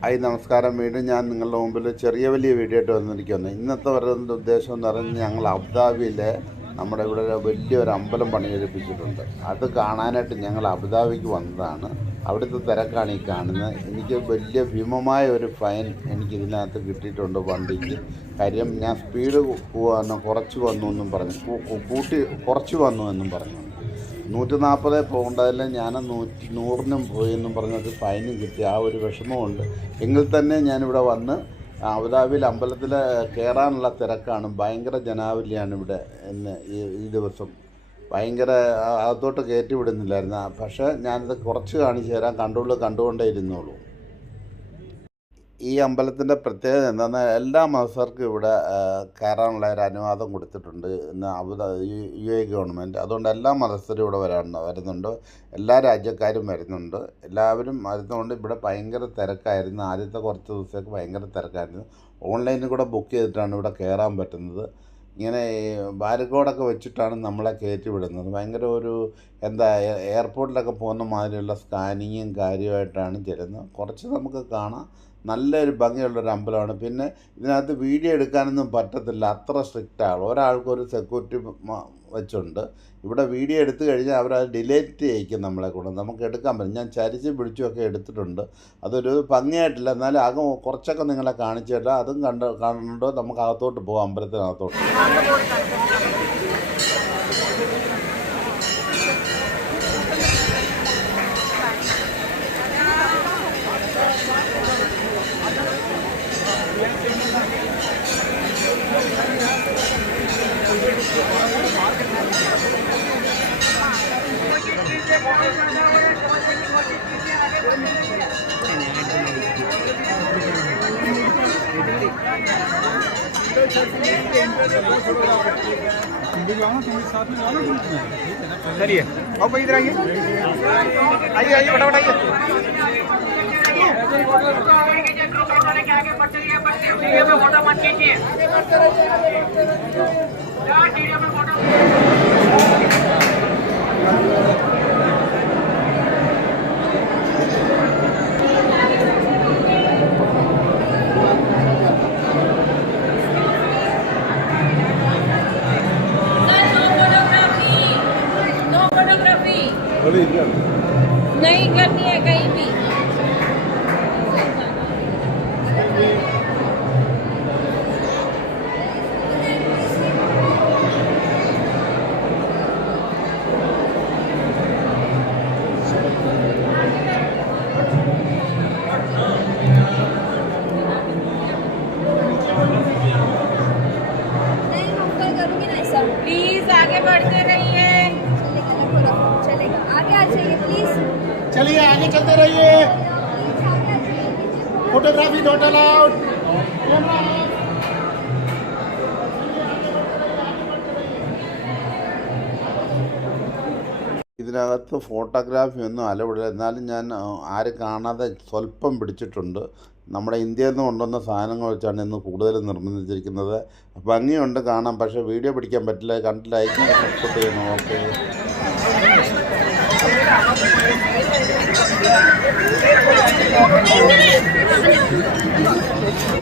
Hi നമസ്കാരം. വീണ്ടും ഞാൻ നിങ്ങളുടെ മുമ്പിൽ ചെറിയ വലിയ വീഡിയോ ആയിട്ട് വന്നിരിക്കുന്നു. ഇന്നത്തെ വരുന്ന ഉദ്ദേശം എന്ന് പറഞ്ഞാൽ ഞങ്ങൾ അബുദാബിയിലെ നമ്മുടെ ഇവിടെ വലിയൊരു അമ്പലം പണികഴിപ്പിച്ചിട്ടുണ്ട്. അത് കാണാനായിട്ട് ഞങ്ങൾ അബുദാബിക്ക് വന്നതാണ്. അവിടുത്തെ തിരക്കാണ് ഈ കാണുന്നത്. എനിക്ക് വലിയ ഭീമമായ ഒരു ഫൈൻ ഇതിനകത്ത് കിട്ടിയിട്ടുണ്ട് വണ്ടിക്ക്. കാര്യം ഞാൻ സ്പീഡ് കുറച്ച് വന്നു എന്നും പറഞ്ഞു, കുറച്ച് വന്നു എന്നും പറഞ്ഞു. 140 പോകേണ്ടതിൽ ഞാൻ 100നും പോയി എന്നും പറഞ്ഞൊരു ഫൈനും കിട്ടി. ആ ഒരു വിഷമമുണ്ട്. എങ്കിൽ തന്നെ ഞാനിവിടെ വന്ന് അബുദാബിയിൽ അമ്പലത്തിൽ കയറാനുള്ള തിരക്കാണ്. ഭയങ്കര ജനാവലിയാണ് ഇവിടെ ഇന്ന് ഈ ദിവസം. ഭയങ്കര അകത്തോട്ട് കയറ്റി വിടുന്നില്ലായിരുന്നു. പക്ഷേ ഞാനിത് കുറച്ച് കാണിച്ചു തരാം, കണ്ടുകൊണ്ടേ ഇരുന്നോളൂ. ഈ അമ്പലത്തിൻ്റെ പ്രത്യേകത എന്താണെന്നാൽ എല്ലാ മതസ്ഥർക്കും ഇവിടെ കയറാനുള്ള ഒരു അനുവാദം കൊടുത്തിട്ടുണ്ട് ഇന്ന് UAE ഗവൺമെൻറ്. അതുകൊണ്ട് എല്ലാ മതസ്ഥരും ഇവിടെ വരുന്നുണ്ട്. എല്ലാ രാജ്യക്കാരും വരുന്നുണ്ട്. എല്ലാവരും വരുന്നതുകൊണ്ട് ഇവിടെ ഭയങ്കര തിരക്കായിരുന്നു. ആദ്യത്തെ കുറച്ച് ദിവസത്തേക്ക് ഭയങ്കര തിരക്കായിരുന്നു. ഓൺലൈനിൽ കൂടെ ബുക്ക് ചെയ്തിട്ടാണ് ഇവിടെ കയറാൻ പറ്റുന്നത്. ഇങ്ങനെ ബാരിക്കോഡൊക്കെ വെച്ചിട്ടാണ് നമ്മളെ കയറ്റി വിടുന്നത്. ഭയങ്കര ഒരു എയർപോർട്ടിലൊക്കെ പോകുന്ന മാതിരിയുള്ള സ്കാനിങ്ങും കാര്യമായിട്ടാണ് ചെല്ലുന്നത്. കുറച്ച് നമുക്ക് കാണാം. നല്ലൊരു ഭംഗിയുള്ളൊരു അമ്പലമാണ്. പിന്നെ ഇതിനകത്ത് വീഡിയോ എടുക്കാനൊന്നും പറ്റത്തില്ല, അത്ര സ്ട്രിക്റ്റാണ്. ഒരാൾക്കൊരു സെക്യൂരിറ്റി വെച്ചുണ്ട്. ഇവിടെ വീഡിയോ എടുത്തു കഴിഞ്ഞാൽ അവരത് ഡിലേറ്റ് ചെയ്യിക്കും നമ്മളെ കൊണ്ട്. നമുക്ക് എടുക്കാൻ പറ്റും. ഞാൻ ചരിച്ച് പിടിച്ചുമൊക്കെ എടുത്തിട്ടുണ്ട്. അതൊരു ഭംഗിയായിട്ടില്ല, എന്നാലും കുറച്ചൊക്കെ നിങ്ങളെ കാണിച്ചു തരാം. അതും കണ്ടോ നമുക്ക് അകത്തോട്ട് പോകാം, അമ്പലത്തിനകത്തോട്ട്. चलिए आओ भाई, इधर आइए आइए फटाफट आइए। फोटो मत कीजिए। नहीं करनी है कहीं भी। प्लीज आगे बढ़ते रहिए। चलेगा आगे आ जाइए प्लीज। चलिए आगे चलते रहिए। Photography not allowed. ഇതിനകത്ത് ഫോട്ടോഗ്രാഫി ഒന്നും അലവിടില്ല. എന്നാലും ഞാൻ ആരും കാണാതെ സ്വല്പം പിടിച്ചിട്ടുണ്ട്. നമ്മുടെ ഇന്ത്യയിൽ നിന്ന് കൊണ്ടുവന്ന സാധനങ്ങൾ വെച്ചാണ് ഇന്ന് കൂടുതലും നിർമ്മിച്ചിരിക്കുന്നത്. ഭംഗിയുണ്ട് കാണാൻ, പക്ഷേ വീഡിയോ പിടിക്കാൻ പറ്റില്ല. കണ്ടില്ല, സപ്പോർട്ട് ചെയ്യണം. ഓക്കെ.